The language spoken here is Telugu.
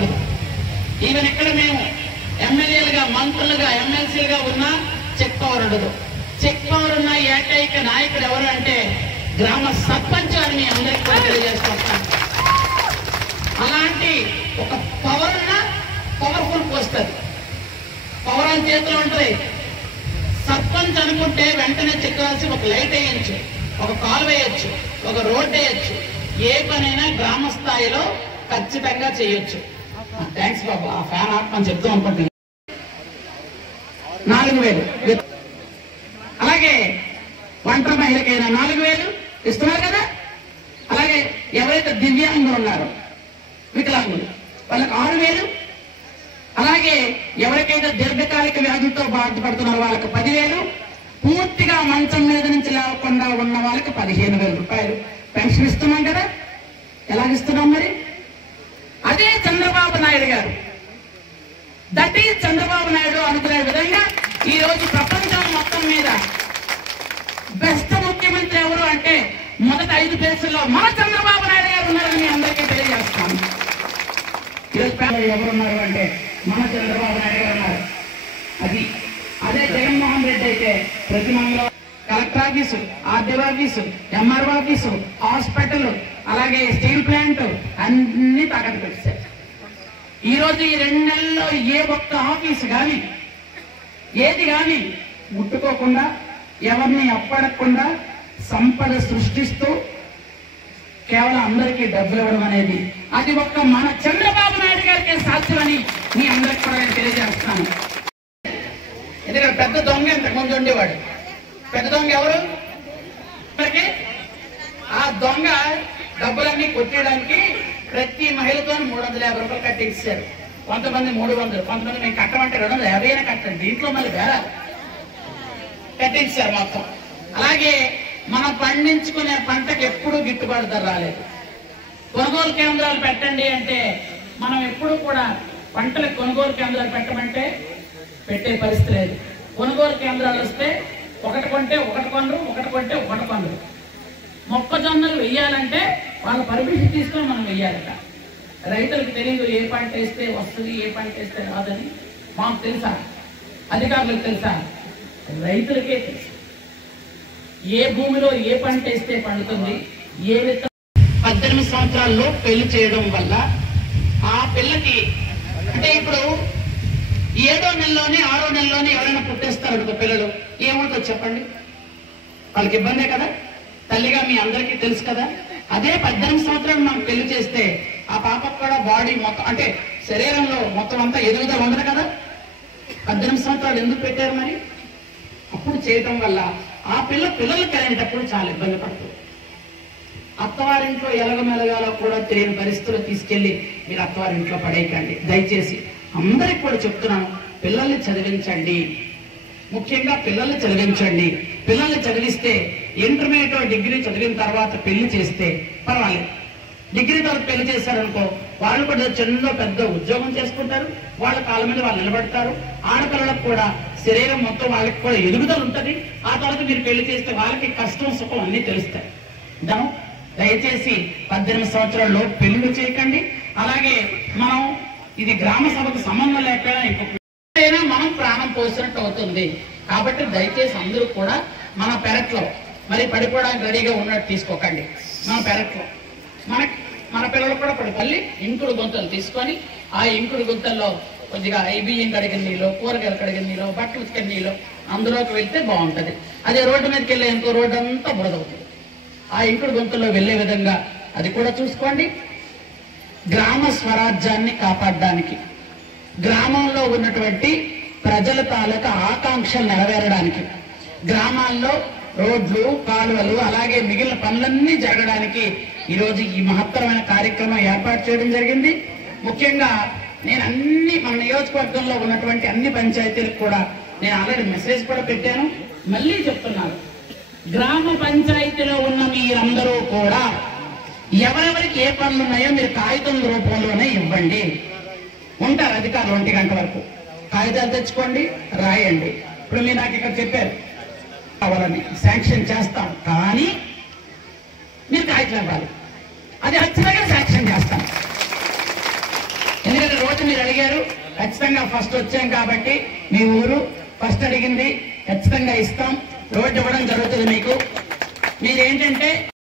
ఉండదు. ఈవెన్ ఇక్కడ మేము ఎమ్మెల్యేలుగా, మంత్రులుగా, ఎమ్మెల్సీలుగా ఉన్నా చెక్ పవర్ ఉండదు. చెక్ పవర్ ఉన్న ఏకైక నాయకుడు ఎవరు అంటే గ్రామ సర్పంచ్ అని మీ అందరికీ కూడా తెలియజేసుకుంటాను. అలాంటి ఒక పవర్ ఉన్న పవర్ఫుల్ పోస్తుంది. పవర్ అని చేతిలో ఉంటుంది. సర్పంచ్ అనుకుంటే వెంటనే చెక్కాల్సి ఒక లైట్ వేయచ్చు, ఒక కాలు వేయచ్చు, ఒక రోడ్ వేయచ్చు. ఏ పనైనా గ్రామ స్థాయిలో ఖచ్చితంగా చేయొచ్చు. థ్యాంక్స్ బాబు, ఆ ఫ్యాన్ ఆత్మని చెప్తూ అనుకుంటున్నాను. 4000 అలాగే ఒంటరి మహిళకైనా 4000 ఇస్తున్నారు కదా. అలాగే ఎవరైతే దివ్యాంగులు ఉన్నారో, వికలాంగులు, వాళ్ళకి 6000. అలాగే ఎవరికైతే దీర్ఘకాలిక వ్యాధులతో బాధపడుతున్నారో వాళ్ళకి 10,000. పూర్తిగా మంచం మీద నుంచి లేవకుండా ఉన్న వాళ్ళకి 15,000 రూపాయలు పెన్షన్ ఇస్తున్నాం కదా. ఎలాగిస్తున్నాం మరి? అదే చంద్రబాబు నాయుడు గారు, దట్ ఈజ్ చంద్రబాబు నాయుడు అనుకునే విధంగా ఈ రోజు ప్రపంచం మొత్తం మీద బెస్ట్ ముఖ్యమంత్రి ఎవరు అంటే మొదటి 5 ప్లేసుల్లో మన చంద్రబాబు నాయుడు గారు ఉన్నారని మీ అందరికీ తెలియజేస్తాను. ఈరోజు ఎవరున్నారు అంటే మన చంద్రబాబు నాయుడు గారు ఉన్నారు. అదే జగన్మోహన్ రెడ్డి అయితే ప్రతి మండలం collector office, RDO office, MRO office, hospital, అలాగే స్టీల్ ప్లాంట్ అన్ని తాకట్టు పెట్టారు. ఈ రోజు ఈ 2 నెలల్లో ఏ ఒక్క ఆఫీసు కానీ ఏది కానీ ముట్టుకోకుండా, ఎవరిని అప్పడకుండా సంపద సృష్టిస్తూ కేవలం అందరికీ డబ్బులు ఇవ్వడం అనేది అది ఒక్క మన చంద్రబాబు నాయుడు గారికి సాధ్యమని మీ అందరికి కూడా నేను తెలియజేస్తాను. ఎందుకంటే పెద్ద దొంగ ఇంతకుముందు ఉండేవాడు. పెద్ద దొంగ ఎవరు? ఆ దొంగ డబ్బులన్నీ కొట్టేయడానికి ప్రతి మహిళతో 350 రూపాయలు కట్టించారు. కొంతమంది 300, కొంతమంది మేము కట్టమంటే 250 కట్టండి. దీంట్లో మళ్ళీ వేరే కట్టించారు మొత్తం. అలాగే మనం పండించుకునే పంటకు ఎప్పుడూ గిట్టుబాటు ధర రాలేదు. కొనుగోలు కేంద్రాలు పెట్టండి అంటే మనం ఎప్పుడు కూడా పంటలకు కొనుగోలు కేంద్రాలు పెట్టమంటే పెట్టే పరిస్థితి లేదు. కొనుగోలు కేంద్రాలు వస్తే ఒకటి కొంటే ఒకటి కొనరు, ఒకటి కొంటే ఒకటి కొనరు. మొక్కజొన్నలు వెయ్యాలంటే వాళ్ళ పర్మిషన్ తీసుకొని మనం వెయ్యాలట. రైతులకు తెలియదు ఏ పంట వేస్తే వస్తుంది, ఏ పంట వేస్తే రాదని. మాకు తెలుసా? అధికారులకు తెలుసా? రైతులకే తెలుసు ఏ భూమిలో ఏ పంట వేస్తే పండుతుంది, ఏ విత్తనం. 18 సంవత్సరాల్లో పెళ్లి చేయడం వల్ల ఆ పిల్లకి అంటే ఇప్పుడు 7వ నెలలోనే 6వ నెలలోనే ఎవరైనా పుట్టేస్తారు పిల్లలు, ఏముంటుందో చెప్పండి? వాళ్ళకి ఇబ్బందే కదా. తల్లిగా మీ అందరికీ తెలుసు కదా. అదే 18 సంవత్సరాలు మనం పెళ్లి చేస్తే ఆ పాపకు కూడా బాడీ మొత్తం అంటే శరీరంలో మొత్తం అంతా ఎదుగుదల ఉండదు కదా. 18 సంవత్సరాలు ఎందుకు పెట్టారు మరి? అప్పుడు చేయటం వల్ల ఆ పిల్లలు కలిగేటప్పుడు చాలా ఇబ్బంది పడుతుంది. అత్తవారింట్లో ఎలగమెలగాలో కూడా తెలియని పరిస్థితులు తీసుకెళ్లి మీరు అత్తవారింట్లో పడేయకండి. దయచేసి అందరికి కూడా చెప్తున్నాను, పిల్లల్ని చదివించండి. ముఖ్యంగా పిల్లల్ని చదివించండి. పిల్లల్ని చదివిస్తే ఇంటర్మీడియట్, డిగ్రీ చదివిన తర్వాత పెళ్లి చేస్తే పర్వాలేదు. డిగ్రీ తర్వాత పెళ్లి చేశారనుకో, వాళ్ళు కూడా చిన్న పెద్ద ఉద్యోగం చేసుకుంటారు, వాళ్ళ కాళ్ళ మీద వాళ్ళు నిలబడతారు. ఆడపిల్లలకు కూడా శరీరం మొత్తం వాళ్ళకి కూడా ఎదుగుదల ఉంటుంది. ఆ తర్వాత మీరు పెళ్లి చేస్తే వాళ్ళకి కష్టం సుఖం అన్ని తెలుస్తాయి. దయచేసి 18 సంవత్సరాల్లో పెళ్లి చేయకండి. అలాగే మనం ఇది గ్రామ సభకు సంబంధం లేకపోయినా మనం ప్రాణం పోసినట్టు అవుతుంది. కాబట్టి దయచేసి అందరూ కూడా మన పెరట్లో మరి పడిపోవడానికి రెడీగా ఉన్నట్టు తీసుకోకండి. మన పెరట్లో మన పిల్లలు కూడా పడిపోయి ఇంకుడు గుంతలు తీసుకొని ఆ ఇంకుడు గుంతల్లో కొద్దిగా బియ్యం కడిగిన నీళ్ళు, కూరగాయలు కడిగిన నీళ్ళు, బట్టలు ఉతికిన నీళ్ళు అందులోకి వెళ్తే బాగుంటుంది. అదే రోడ్డు మీదకి వెళ్ళే ఇంకో రోడ్డు అంతా బురదవుతుంది. ఆ ఇంకుడు గుంతల్లో వెళ్లే విధంగా అది కూడా చూసుకోండి. గ్రామ స్వరాజ్యాన్ని కాపాడడానికి, గ్రామంలో ఉన్నటువంటి ప్రజల తాలూకా ఆకాంక్షలు నెరవేరడానికి, గ్రామాల్లో రోడ్లు, కాలువలు, అలాగే మిగిలిన పనులన్నీ జరగడానికి ఈరోజు ఈ మహత్తరమైన కార్యక్రమం ఏర్పాటు చేయడం జరిగింది. ముఖ్యంగా నేను మన నియోజకవర్గంలో ఉన్నటువంటి అన్ని పంచాయతీలకు కూడా నేను ఆల్రెడీ మెసేజ్ కూడా పెట్టాను. మళ్ళీ చెప్తున్నాను, గ్రామ పంచాయతీలో ఉన్న మీరందరూ కూడా ఎవరెవరికి ఏ పనులు ఉన్నాయో మీరు కాగితం రూపంలోనే ఇవ్వండి. ఉంటారు అధికారులు 1 గంట వరకు. కాగితాలు తెచ్చుకోండి, రాయండి. ఇప్పుడు మీరు నాకు ఇక్కడ చెప్పారు కావాలని శాంక్షన్ చేస్తాం, కానీ మీరు కాగితం ఇవ్వాలి. అది ఖచ్చితంగా శాంక్షన్ చేస్తాం. ఎందుకంటే రోజు మీరు అడిగారు, ఖచ్చితంగా ఫస్ట్ వచ్చాం కాబట్టి మీ ఊరు ఫస్ట్ అడిగింది ఖచ్చితంగా ఇస్తాం, రోడ్డు ఇవ్వడం జరుగుతుంది మీకు. మీరేంటంటే